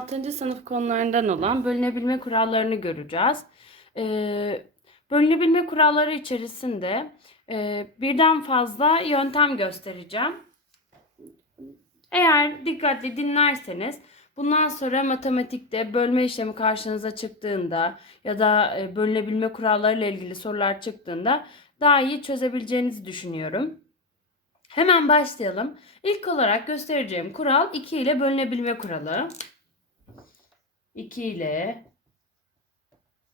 6. sınıf konularından olan bölünebilme kurallarını göreceğiz. Ee, bölünebilme kuralları içerisinde e, birden fazla yöntem göstereceğim. Eğer dikkatli dinlerseniz bundan sonra matematikte bölme işlemi karşınıza çıktığında ya da e, bölünebilme kurallarıyla ilgili sorular çıktığında daha iyi çözebileceğinizi düşünüyorum. Hemen başlayalım. İlk olarak göstereceğim kural 2 ile bölünebilme kuralı. 2 ile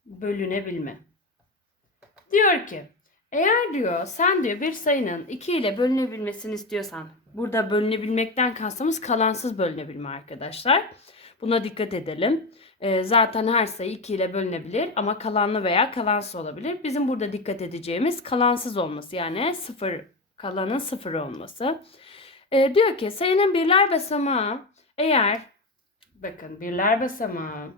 bölünebilme. Diyor ki eğer diyor sen diyor bir sayının 2 ile bölünebilmesini istiyorsan burada bölünebilmekten kastımız kalansız bölünebilme arkadaşlar. Buna dikkat edelim. Ee, zaten her sayı 2 ile bölünebilir ama kalanlı veya kalansız olabilir. Bizim burada dikkat edeceğimiz kalansız olması yani sıfır kalanın sıfır olması. Ee, diyor ki sayının birler basamağı eğer bakın birler basamağı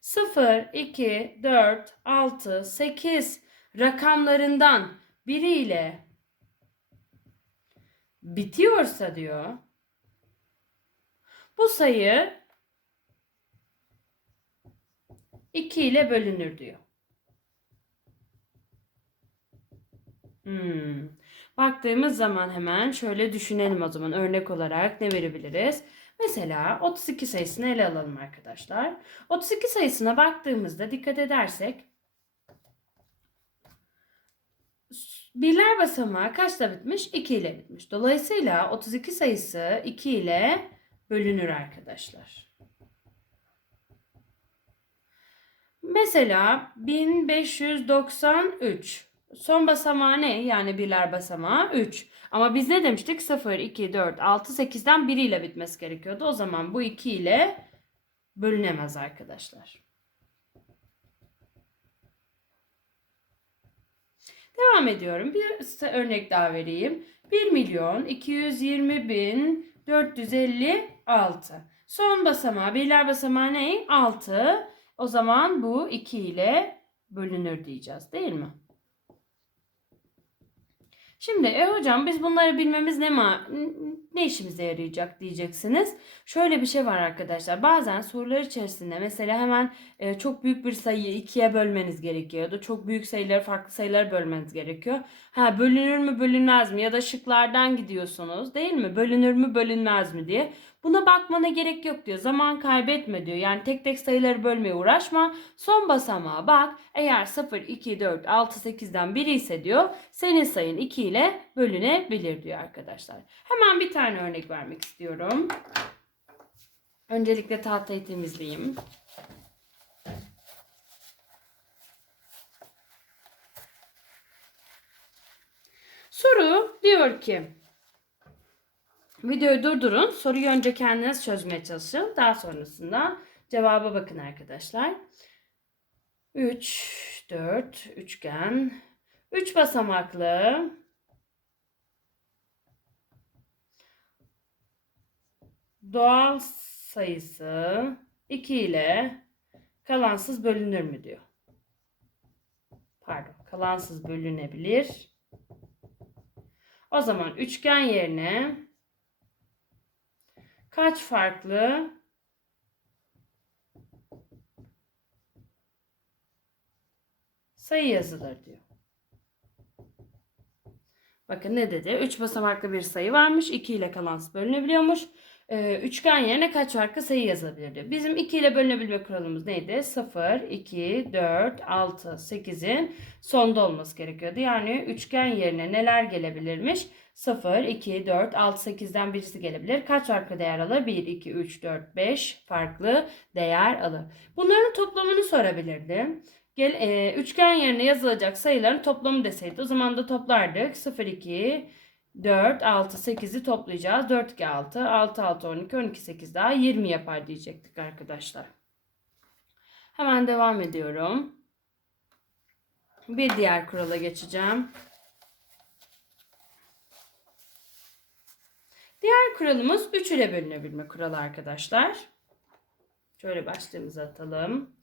0, 2, 4, 6, 8 rakamlarından biriyle bitiyorsa diyor. Bu sayı 2 ile bölünür diyor. Hmm. Baktığımız zaman hemen şöyle düşünelim o zaman örnek olarak ne verebiliriz? Mesela 32 sayısını ele alalım arkadaşlar. 32 sayısına baktığımızda dikkat edersek birler basamağı kaçla bitmiş? 2 ile bitmiş. Dolayısıyla 32 sayısı 2 ile bölünür arkadaşlar. Mesela 1593 son basamağı ne? Yani birler basamağı 3. Ama biz ne demiştik? 0, 2, 4, 6, 8'den biriyle bitmesi gerekiyordu. O zaman bu 2 ile bölünemez arkadaşlar. Devam ediyorum. Bir örnek daha vereyim. 1 milyon 220 bin 456. Son basamağı, birler basamağı ne? 6. O zaman bu 2 ile bölünür diyeceğiz değil mi? Şimdi e hocam biz bunları bilmemiz ne ma ne işimize yarayacak diyeceksiniz. Şöyle bir şey var arkadaşlar. Bazen sorular içerisinde mesela hemen e, çok büyük bir sayıyı ikiye bölmeniz gerekiyor ya da çok büyük sayıları farklı sayılara bölmeniz gerekiyor. Ha bölünür mü bölünmez mi ya da şıklardan gidiyorsunuz değil mi? Bölünür mü bölünmez mi diye. Buna bakmana gerek yok diyor. Zaman kaybetme diyor. Yani tek tek sayıları bölmeye uğraşma. Son basamağa bak. Eğer 0, 2, 4, 6, 8'den biri ise diyor senin sayın 2 ile bölünebilir diyor arkadaşlar. Hemen bir tane örnek vermek istiyorum. Öncelikle tahtayı temizleyeyim. Soru diyor ki Videoyu durdurun. Soruyu önce kendiniz çözmeye çalışın. Daha sonrasında cevaba bakın arkadaşlar. 3, 4, üçgen. 3 basamaklı. Doğal sayısı 2 ile kalansız bölünür mü diyor. Pardon, kalansız bölünebilir. O zaman üçgen yerine kaç farklı sayı yazılır diyor. Bakın ne dedi? 3 basamaklı bir sayı varmış. 2 ile kalansız bölünebiliyormuş. Ee, üçgen yerine kaç farklı sayı yazabilir diyor. Bizim 2 ile bölünebilme kuralımız neydi? 0, 2, 4, 6, 8'in sonda olması gerekiyordu. Yani üçgen yerine neler gelebilirmiş? 0, 2, 4, 6, 8'den birisi gelebilir. Kaç farklı değer alır? 1, 2, 3, 4, 5 farklı değer alır. Bunların toplamını sorabilirdi. Gel, e, üçgen yerine yazılacak sayıların toplamı deseydi o zaman da toplardık. 0, 2, 4, 6, 8'i toplayacağız. 4, 2, 6, 6, 6, 12, 12, 8 daha 20 yapar diyecektik arkadaşlar. Hemen devam ediyorum. Bir diğer kurala geçeceğim. Diğer kuralımız 3 ile bölünebilme kuralı arkadaşlar. Şöyle başlığımızı atalım.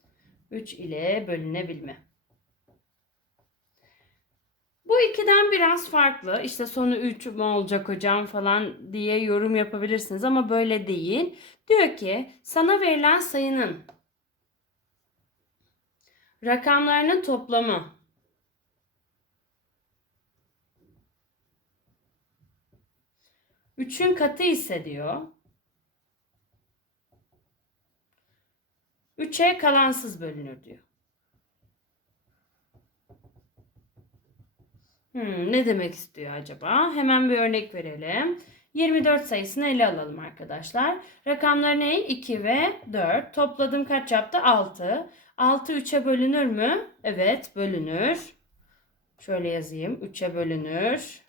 3 ile bölünebilme. Bu ikiden biraz farklı. İşte sonu 3 mü olacak hocam falan diye yorum yapabilirsiniz ama böyle değil. Diyor ki sana verilen sayının rakamlarının toplamı üçün katı ise diyor. 3'e kalansız bölünür diyor. Hmm, ne demek istiyor acaba? Hemen bir örnek verelim. 24 sayısını ele alalım arkadaşlar. Rakamlar ne? 2 ve 4. Topladım kaç yaptı? 6. 6 3'e bölünür mü? Evet bölünür. Şöyle yazayım. 3'e bölünür.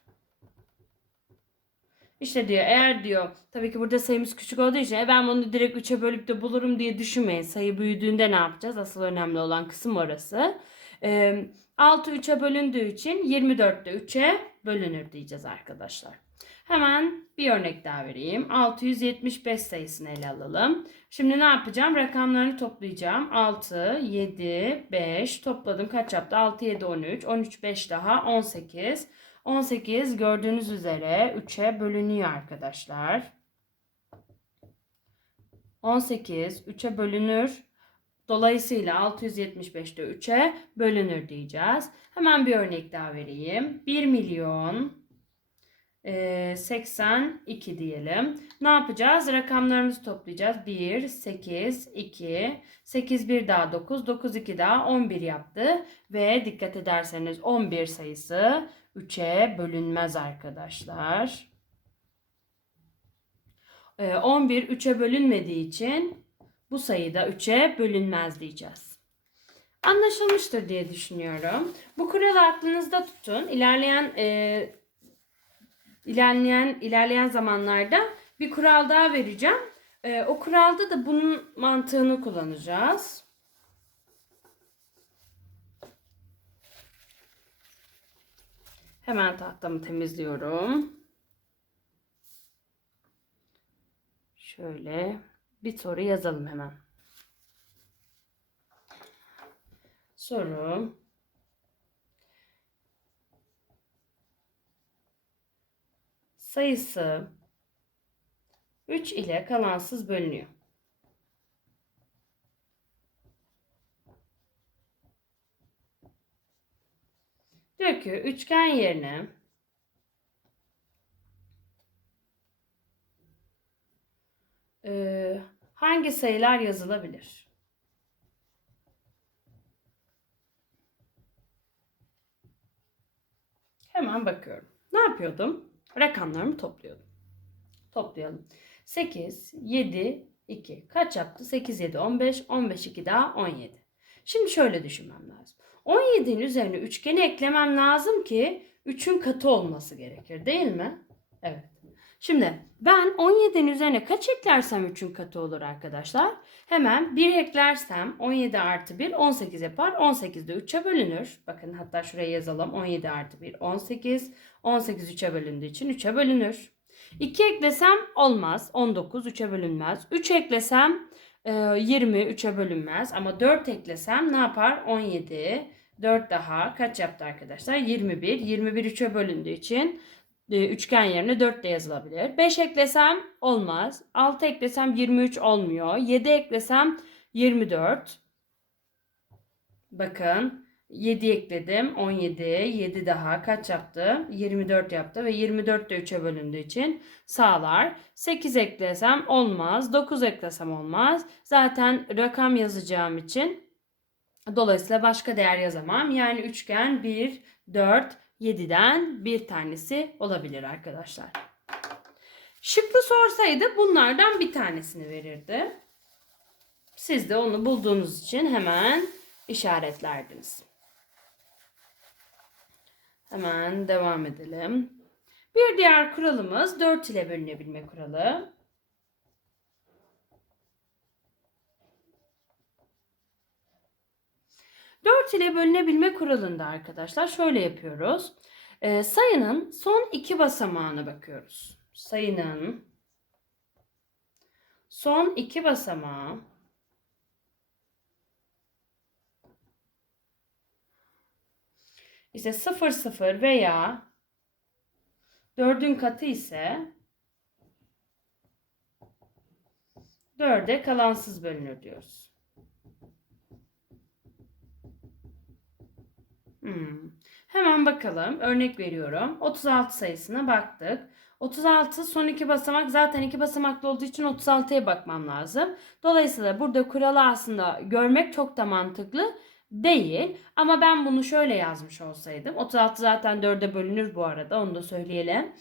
İşte diyor eğer diyor tabii ki burada sayımız küçük olduğu için "E, ben bunu direkt 3'e bölüp de bulurum diye düşünmeyin. Sayı büyüdüğünde ne yapacağız? Asıl önemli olan kısım orası. Ee, 6 3'e bölündüğü için 24 de 3'e bölünür diyeceğiz arkadaşlar. Hemen bir örnek daha vereyim. 675 sayısını ele alalım. Şimdi ne yapacağım? Rakamlarını toplayacağım. 6, 7, 5 topladım. Kaç yaptı? 6, 7, 13. 13, 5 daha 18. 18 gördüğünüz üzere 3'e bölünüyor arkadaşlar. 18 3'e bölünür. Dolayısıyla 675'te 3'e bölünür diyeceğiz. Hemen bir örnek daha vereyim. 1 milyon e, 82 diyelim. Ne yapacağız? Rakamlarımızı toplayacağız. 1, 8, 2, 8 1 daha 9, 9 2 daha 11 yaptı. Ve dikkat ederseniz 11 sayısı 3'e bölünmez arkadaşlar. E, 11 3'e bölünmediği için bu sayı da 3'e bölünmez diyeceğiz. Anlaşılmıştır diye düşünüyorum. Bu kuralı aklınızda tutun. İlerleyen e, ilerleyen ilerleyen zamanlarda bir kural daha vereceğim. E, o kuralda da bunun mantığını kullanacağız. Hemen tahtamı temizliyorum. Şöyle bir soru yazalım hemen. Soru sayısı 3 ile kalansız bölünüyor. Ki üçgen yerine e, hangi sayılar yazılabilir? Hemen bakıyorum. Ne yapıyordum? Rakamlarımı topluyordum. Toplayalım. 8, 7, 2. Kaç yaptı? 8, 7, 15. 15, 2 daha 17. Şimdi şöyle düşünmem lazım. 17'nin üzerine üçgeni eklemem lazım ki 3'ün katı olması gerekir değil mi? Evet. Şimdi ben 17'nin üzerine kaç eklersem 3'ün katı olur arkadaşlar? Hemen 1 eklersem 17 artı 1 18 yapar. 18 de 3'e bölünür. Bakın hatta şuraya yazalım. 17 artı 1 18. 18 3'e bölündüğü için 3'e bölünür. 2 eklesem olmaz. 19 3'e bölünmez. 3 eklesem 20 3'e bölünmez. Ama 4 eklesem ne yapar? 17. 4 daha kaç yaptı arkadaşlar? 21. 21 3'e bölündüğü için e, üçgen yerine 4 de yazılabilir. 5 eklesem olmaz. 6 eklesem 23 olmuyor. 7 eklesem 24. Bakın 7 ekledim. 17. 7 daha kaç yaptı? 24 yaptı ve 24 de 3'e bölündüğü için sağlar. 8 eklesem olmaz. 9 eklesem olmaz. Zaten rakam yazacağım için dolayısıyla başka değer yazamam. Yani üçgen 1, 4, 7'den bir tanesi olabilir arkadaşlar. Şıklı sorsaydı bunlardan bir tanesini verirdi. Siz de onu bulduğunuz için hemen işaretlerdiniz. Hemen devam edelim. Bir diğer kuralımız 4 ile bölünebilme kuralı. Dört ile bölünebilme kuralında arkadaşlar şöyle yapıyoruz. Ee, sayının son iki basamağına bakıyoruz. Sayının son iki basamağı İşte 0 0 veya 4'ün katı ise 4'e kalansız bölünür diyoruz. Hmm. Hemen bakalım. Örnek veriyorum. 36 sayısına baktık. 36 son iki basamak zaten iki basamaklı olduğu için 36'ya bakmam lazım. Dolayısıyla burada kuralı aslında görmek çok da mantıklı değil. Ama ben bunu şöyle yazmış olsaydım. 36 zaten 4'e bölünür bu arada onu da söyleyelim.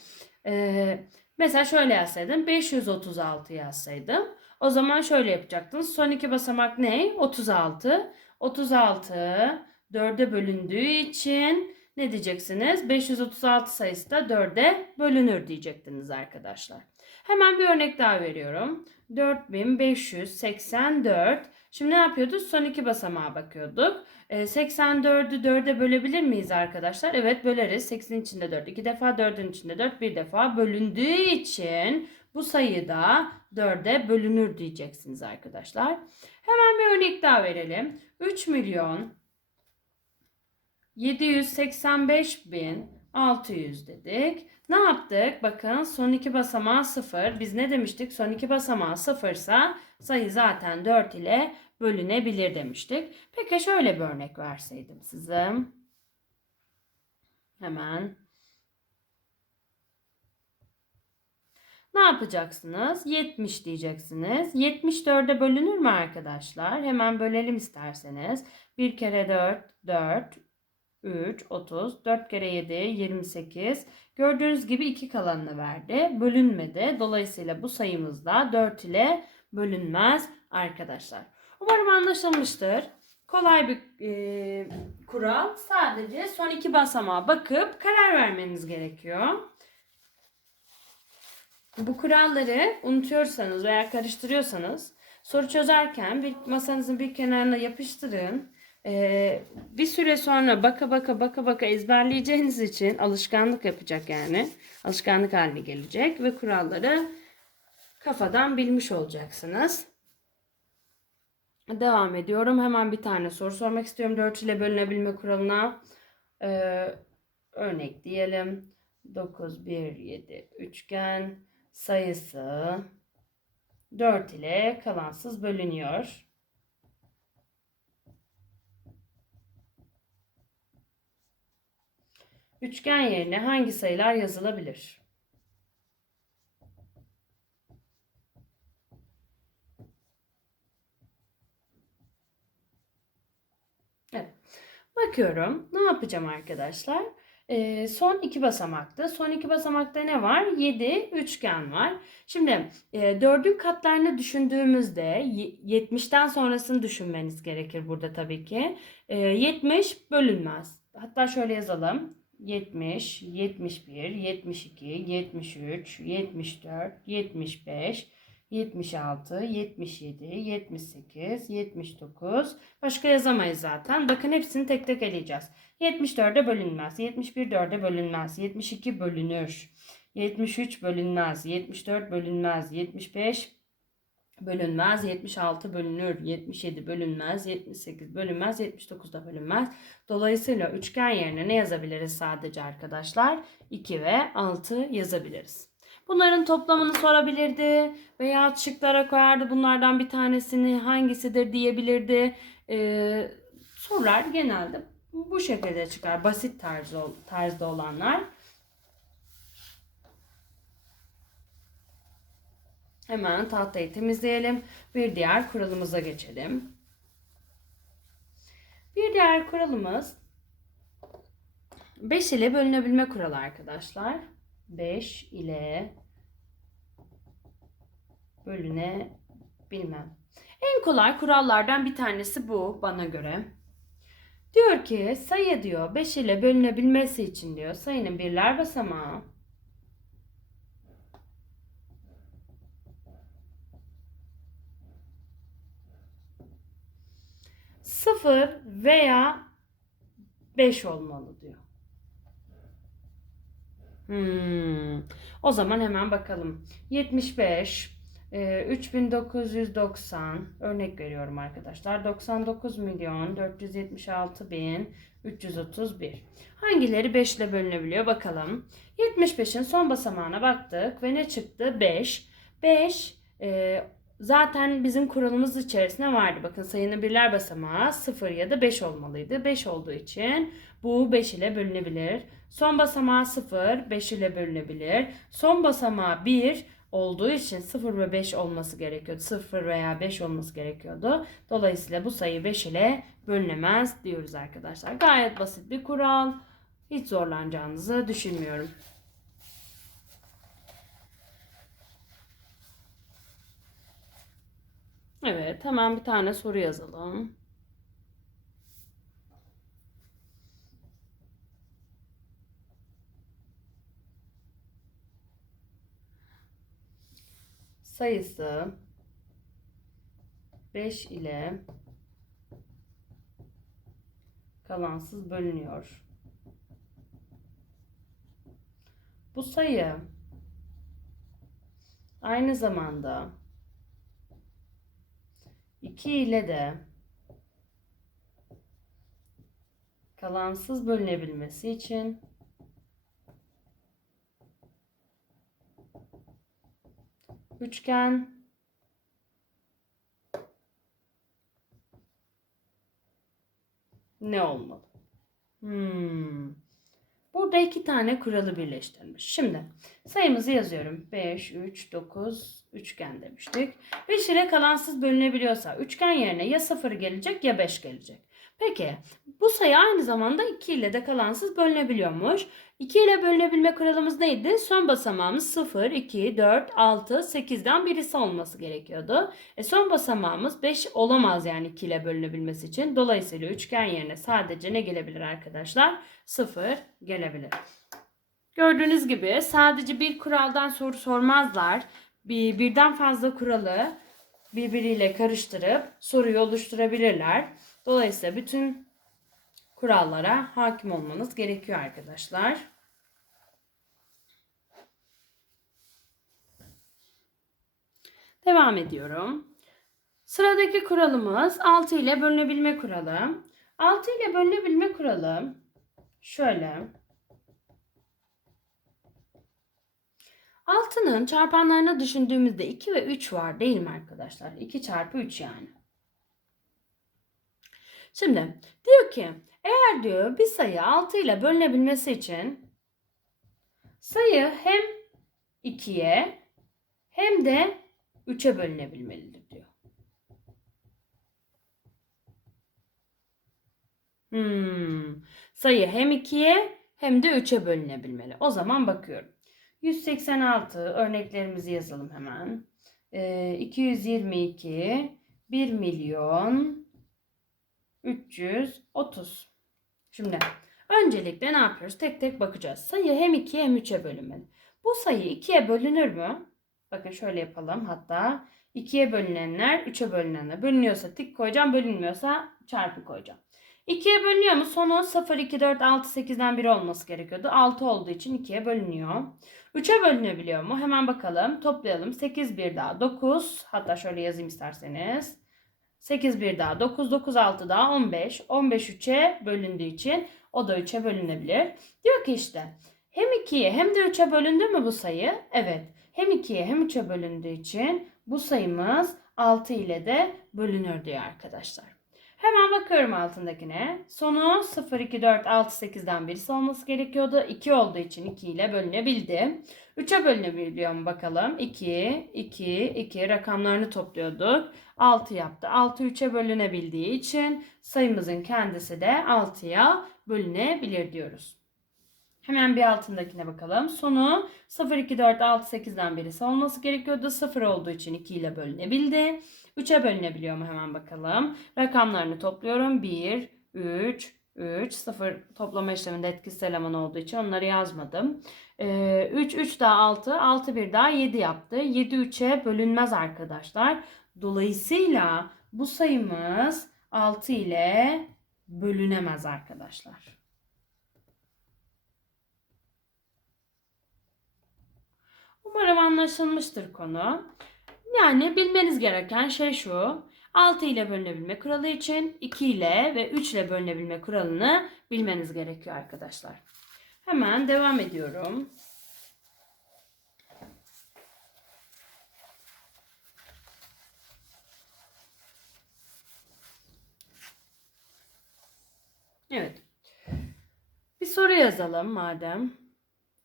Ee, mesela şöyle yazsaydım. 536 yazsaydım. O zaman şöyle yapacaktınız. Son iki basamak ne? 36. 36 4'e bölündüğü için ne diyeceksiniz? 536 sayısı da 4'e bölünür diyecektiniz arkadaşlar. Hemen bir örnek daha veriyorum. 4584. Şimdi ne yapıyorduk? Son iki basamağa bakıyorduk. Ee, 84'ü 4'e bölebilir miyiz arkadaşlar? Evet böleriz. 8'in içinde 4. 2 defa 4'ün içinde 4. Bir defa bölündüğü için bu sayı da 4'e bölünür diyeceksiniz arkadaşlar. Hemen bir örnek daha verelim. 3 milyon 785.600 dedik. Ne yaptık? Bakın son iki basamağı 0. Biz ne demiştik? Son iki basamağı 0 ise sayı zaten 4 ile bölünebilir demiştik. Peki şöyle bir örnek verseydim size. Hemen. Ne yapacaksınız? 70 diyeceksiniz. 74'e bölünür mü arkadaşlar? Hemen bölelim isterseniz. 1 kere 4, 4, 3, 30, 4 kere 7, 28. Gördüğünüz gibi 2 kalanını verdi. Bölünmedi. Dolayısıyla bu sayımız da 4 ile bölünmez arkadaşlar. Umarım anlaşılmıştır. Kolay bir e, kural. Sadece son iki basamağa bakıp karar vermeniz gerekiyor. Bu kuralları unutuyorsanız veya karıştırıyorsanız soru çözerken bir masanızın bir kenarına yapıştırın. Ee, bir süre sonra baka baka baka baka ezberleyeceğiniz için alışkanlık yapacak yani. Alışkanlık haline gelecek ve kuralları kafadan bilmiş olacaksınız. Devam ediyorum. Hemen bir tane soru sormak istiyorum. 4 ile bölünebilme kuralına. Ee, örnek diyelim. 9, 1, 7 üçgen sayısı 4 ile kalansız bölünüyor. Üçgen yerine hangi sayılar yazılabilir? Evet. Bakıyorum. Ne yapacağım arkadaşlar? Ee, son iki basamakta. Son iki basamakta ne var? 7 üçgen var. Şimdi e, dördün katlarını düşündüğümüzde 70'ten sonrasını düşünmeniz gerekir burada tabii ki. E, 70 bölünmez. Hatta şöyle yazalım. 70, 71, 72, 73, 74, 75, 76, 77, 78, 79. Başka yazamayız zaten. Bakın hepsini tek tek eleyeceğiz. 74'e bölünmez. 71 4'e bölünmez. 72 bölünür. 73 bölünmez. 74 bölünmez. 75 bölünmez. 76 bölünür. 77 bölünmez. 78 bölünmez. 79 da bölünmez. Dolayısıyla üçgen yerine ne yazabiliriz sadece arkadaşlar? 2 ve 6 yazabiliriz. Bunların toplamını sorabilirdi veya şıklara koyardı bunlardan bir tanesini hangisidir diyebilirdi. Ee, sorular genelde bu şekilde çıkar. Basit tarzda olanlar. Hemen tahtayı temizleyelim. Bir diğer kuralımıza geçelim. Bir diğer kuralımız 5 ile bölünebilme kuralı arkadaşlar. 5 ile bölünebilmem. En kolay kurallardan bir tanesi bu bana göre. Diyor ki sayı diyor 5 ile bölünebilmesi için diyor sayının birler basamağı sıfır veya 5 olmalı diyor. Hmm. O zaman hemen bakalım. 75 Ee, 3990 örnek veriyorum arkadaşlar. 99 milyon 476 bin 331. Hangileri 5 ile bölünebiliyor bakalım. 75'in son basamağına baktık ve ne çıktı? 5. 5 e, zaten bizim kuralımız içerisinde vardı. Bakın sayının birler basamağı 0 ya da 5 olmalıydı. 5 olduğu için bu 5 ile bölünebilir. Son basamağı 0, 5 ile bölünebilir. Son basamağı 1 olduğu için 0 ve 5 olması gerekiyordu. 0 veya 5 olması gerekiyordu. Dolayısıyla bu sayı 5 ile bölünemez diyoruz arkadaşlar. Gayet basit bir kural. Hiç zorlanacağınızı düşünmüyorum. Evet, hemen bir tane soru yazalım. sayısı 5 ile kalansız bölünüyor. Bu sayı aynı zamanda 2 ile de kalansız bölünebilmesi için üçgen ne olmalı? Hmm. Burada iki tane kuralı birleştirmiş. Şimdi sayımızı yazıyorum. 5, 3, 9 üçgen demiştik. 5 ile kalansız bölünebiliyorsa üçgen yerine ya 0 gelecek ya 5 gelecek. Peki bu sayı aynı zamanda 2 ile de kalansız bölünebiliyormuş. 2 ile bölünebilme kuralımız neydi? Son basamağımız 0, 2, 4, 6, 8'den birisi olması gerekiyordu. E son basamağımız 5 olamaz yani 2 ile bölünebilmesi için. Dolayısıyla üçgen yerine sadece ne gelebilir arkadaşlar? 0 gelebilir. Gördüğünüz gibi sadece bir kuraldan soru sormazlar. Bir, birden fazla kuralı birbiriyle karıştırıp soruyu oluşturabilirler. Dolayısıyla bütün kurallara hakim olmanız gerekiyor arkadaşlar. Devam ediyorum. Sıradaki kuralımız 6 ile bölünebilme kuralı. 6 ile bölünebilme kuralı şöyle. Altının çarpanlarını düşündüğümüzde 2 ve 3 var değil mi arkadaşlar? 2 çarpı 3 yani. Şimdi diyor ki eğer diyor bir sayı 6 ile bölünebilmesi için sayı hem 2'ye hem de 3'e bölünebilmelidir diyor. Hmm. Sayı hem 2'ye hem de 3'e bölünebilmeli. O zaman bakıyorum. 186 örneklerimizi yazalım hemen. Ee, 222 1 milyon 330. Şimdi öncelikle ne yapıyoruz? Tek tek bakacağız. Sayı hem 2'ye hem 3'e bölünmeli. Bu sayı 2'ye bölünür mü? Bakın şöyle yapalım hatta. 2'ye bölünenler 3'e bölünenler. Bölünüyorsa tik koyacağım. Bölünmüyorsa çarpı koyacağım. 2'ye bölünüyor mu? Sonu 0, 2, 4, 6, 8'den biri olması gerekiyordu. 6 olduğu için 2'ye bölünüyor. 3'e bölünebiliyor mu? Hemen bakalım. Toplayalım. 8 bir daha 9. Hatta şöyle yazayım isterseniz. 8 bir daha 9, 9 6 daha 15. 15 3'e bölündüğü için o da 3'e bölünebilir. Diyor ki işte hem 2'ye hem de 3'e bölündü mü bu sayı? Evet. Hem 2'ye hem 3'e bölündüğü için bu sayımız 6 ile de bölünür diyor arkadaşlar. Hemen bakıyorum altındakine. Sonu 0, 2, 4, 6, 8'den birisi olması gerekiyordu. 2 olduğu için 2 ile bölünebildi. 3'e bölünebiliyor mu bakalım? 2, 2, 2 rakamlarını topluyorduk. 6 yaptı. 6 3'e bölünebildiği için sayımızın kendisi de 6'ya bölünebilir diyoruz. Hemen bir altındakine bakalım. Sonu 0, 2, 4, 6, 8'den birisi olması gerekiyordu. 0 olduğu için 2 ile bölünebildi. 3'e bölünebiliyor mu hemen bakalım. Rakamlarını topluyorum. 1, 3, 3, 0 toplama işleminde etkisiz eleman olduğu için onları yazmadım. Ee, 3, 3 daha 6, 6 bir daha 7 yaptı. 7 3'e bölünmez arkadaşlar. Dolayısıyla bu sayımız 6 ile bölünemez arkadaşlar. Umarım anlaşılmıştır konu. Yani bilmeniz gereken şey şu. 6 ile bölünebilme kuralı için 2 ile ve 3 ile bölünebilme kuralını bilmeniz gerekiyor arkadaşlar. Hemen devam ediyorum. Evet. Bir soru yazalım madem.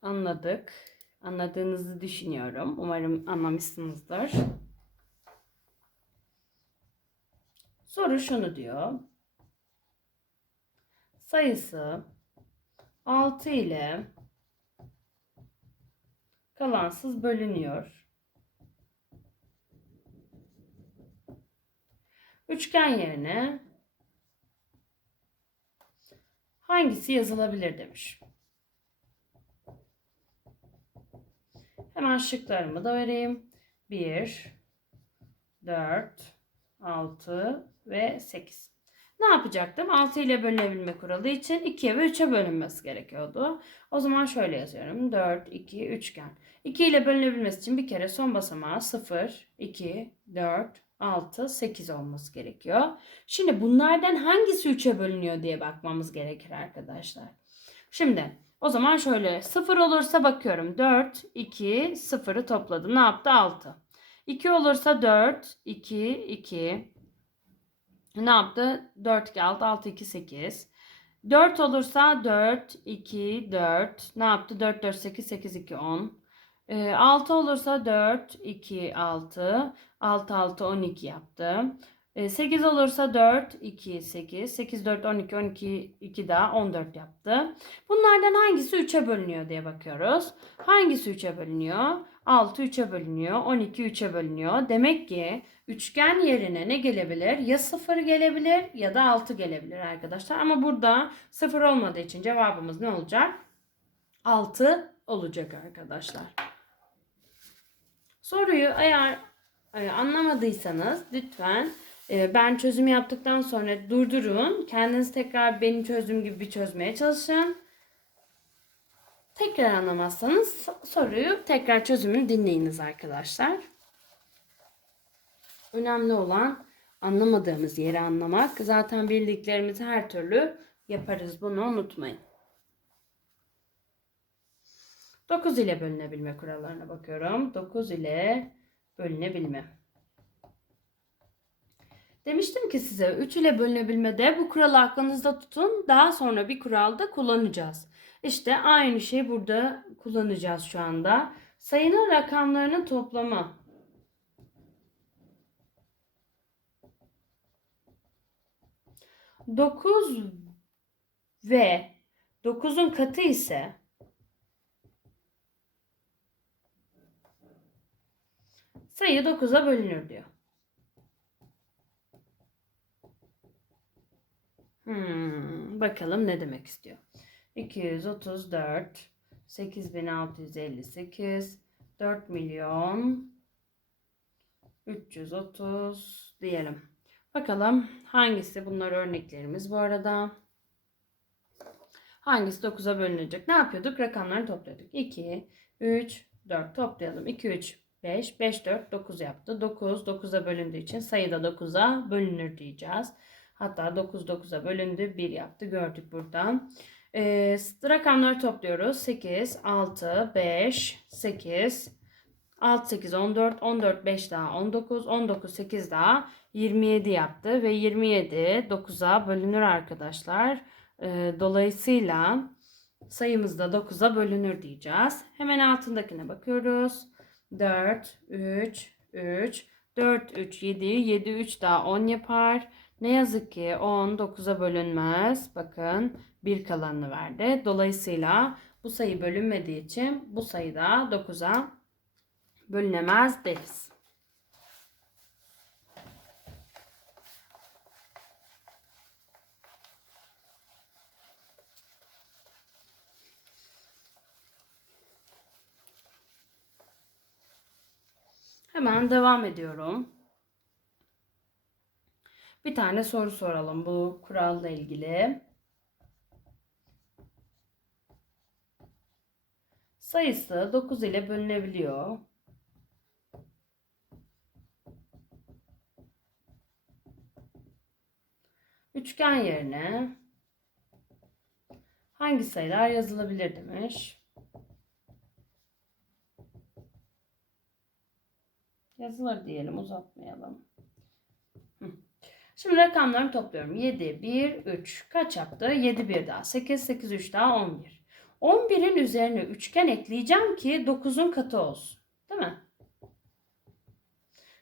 Anladık. Anladığınızı düşünüyorum. Umarım anlamışsınızdır. Soru şunu diyor. Sayısı 6 ile kalansız bölünüyor. Üçgen yerine hangisi yazılabilir demiş. Hemen şıklarımı da vereyim. 1, 4, 6 ve 8. Ne yapacaktım? 6 ile bölünebilme kuralı için 2'ye ve 3'e bölünmesi gerekiyordu. O zaman şöyle yazıyorum. 4, 2, üçgen. 2 ile bölünebilmesi için bir kere son basamağı 0, 2, 4, 6, 8 olması gerekiyor. Şimdi bunlardan hangisi 3'e bölünüyor diye bakmamız gerekir arkadaşlar. Şimdi o zaman şöyle 0 olursa bakıyorum 4, 2, 0'ı topladı. Ne yaptı? 6. 2 olursa 4, 2, 2. Ne yaptı? 4, 2, 6, 6, 2, 8. 4 olursa 4, 2, 4. Ne yaptı? 4, 4, 8, 8, 2, 10. 6 olursa 4, 2, 6. 6, 6, 12 yaptı. 8 olursa 4, 2, 8. 8, 4, 12, 12, 2 daha 14 yaptı. Bunlardan hangisi 3'e bölünüyor diye bakıyoruz. Hangisi 3'e bölünüyor? 6 3'e bölünüyor. 12 3'e bölünüyor. Demek ki üçgen yerine ne gelebilir? Ya 0 gelebilir ya da 6 gelebilir arkadaşlar. Ama burada 0 olmadığı için cevabımız ne olacak? 6 olacak arkadaşlar. Soruyu eğer e, anlamadıysanız lütfen ben çözüm yaptıktan sonra durdurun. Kendiniz tekrar benim çözdüğüm gibi bir çözmeye çalışın. Tekrar anlamazsanız soruyu tekrar çözümünü dinleyiniz arkadaşlar. Önemli olan anlamadığımız yeri anlamak. Zaten bildiklerimizi her türlü yaparız. Bunu unutmayın. 9 ile bölünebilme kurallarına bakıyorum. 9 ile bölünebilme. Demiştim ki size 3 ile bölünebilmede bu kuralı aklınızda tutun. Daha sonra bir kuralda kullanacağız. İşte aynı şeyi burada kullanacağız şu anda. Sayının rakamlarının toplamı. Dokuz ve dokuzun katı ise sayı 9'a bölünür diyor. Hmm, bakalım ne demek istiyor. 234 8658 4 milyon 330 diyelim. Bakalım hangisi bunlar örneklerimiz bu arada. Hangisi 9'a bölünecek? Ne yapıyorduk? Rakamları topluyorduk. 2, 3, 4 toplayalım. 2, 3, 5, 5, 4, 9 yaptı. 9, 9'a bölündüğü için sayıda 9'a bölünür diyeceğiz. Hatta 9, 9'a bölündü. 1 yaptı. Gördük buradan. E, rakamları topluyoruz. 8, 6, 5, 8, 6, 8, 14, 14, 5 daha 19, 19, 8 daha 27 yaptı. Ve 27 9'a bölünür arkadaşlar. E, dolayısıyla sayımız da 9'a bölünür diyeceğiz. Hemen altındakine bakıyoruz. 4, 3, 3, 4, 3, 7, 7, 3 daha 10 yapar. Ne yazık ki 10 9'a bölünmez. Bakın bir kalanını verdi. Dolayısıyla bu sayı bölünmediği için bu sayı da 9'a bölünemez deriz. Hemen devam ediyorum. Bir tane soru soralım bu kuralla ilgili. Sayısı 9 ile bölünebiliyor. Üçgen yerine hangi sayılar yazılabilir demiş. Yazılır diyelim uzatmayalım. Şimdi rakamlarını topluyorum. 7, 1, 3. Kaç yaptı? 7, 1 daha. 8, 8, 3 daha 11. 11'in üzerine üçgen ekleyeceğim ki 9'un katı olsun. Değil mi?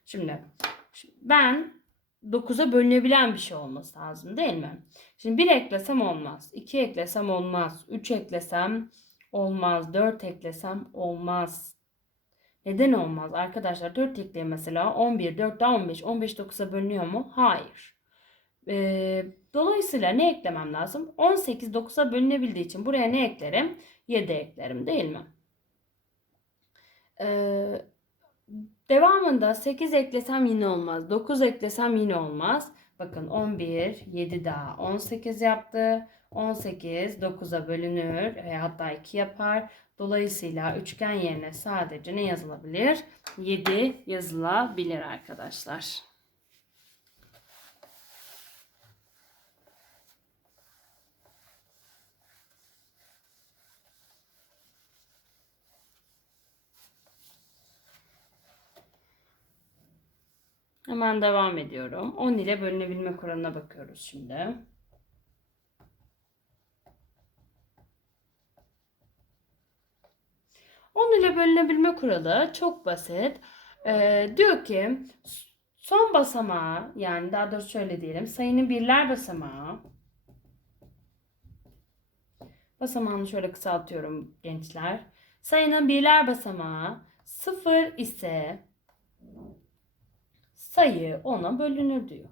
Şimdi ben 9'a bölünebilen bir şey olması lazım değil mi? Şimdi 1 eklesem olmaz. 2 eklesem olmaz. 3 eklesem olmaz. 4 eklesem olmaz. Neden olmaz? Arkadaşlar 4 ekleyin mesela 11, 4 daha 15. 15 9'a bölünüyor mu? Hayır. Ee, dolayısıyla ne eklemem lazım? 18 9'a bölünebildiği için buraya ne eklerim? 7 eklerim değil mi? Ee, devamında 8 eklesem yine olmaz. 9 eklesem yine olmaz. Bakın 11, 7 daha 18 yaptı. 18 9'a bölünür. E, hatta 2 yapar. Dolayısıyla üçgen yerine sadece ne yazılabilir? 7 yazılabilir arkadaşlar. Hemen devam ediyorum. 10 ile bölünebilme kuralına bakıyoruz şimdi. On ile bölünebilme kuralı çok basit. Ee, diyor ki son basamağı yani daha doğrusu şöyle diyelim sayının birler basamağı basamağını şöyle kısaltıyorum gençler. Sayının birler basamağı 0 ise sayı ona bölünür diyor.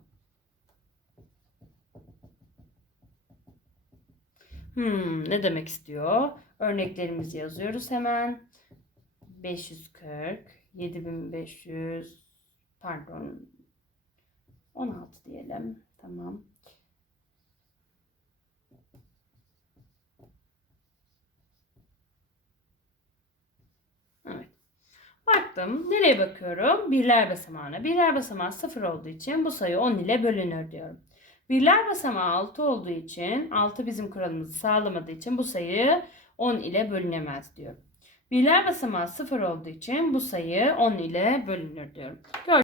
Hmm, ne demek istiyor? Örneklerimizi yazıyoruz hemen. 540, 7500, pardon 16 diyelim. Tamam. Baktım. Nereye bakıyorum? Birler basamağına. Birler basamağı 0 olduğu için bu sayı 10 ile bölünür diyorum. Birler basamağı 6 olduğu için 6 bizim kuralımızı sağlamadığı için bu sayı 10 ile bölünemez diyorum. Birler basamağı 0 olduğu için bu sayı 10 ile bölünür diyorum. Gördüğünüz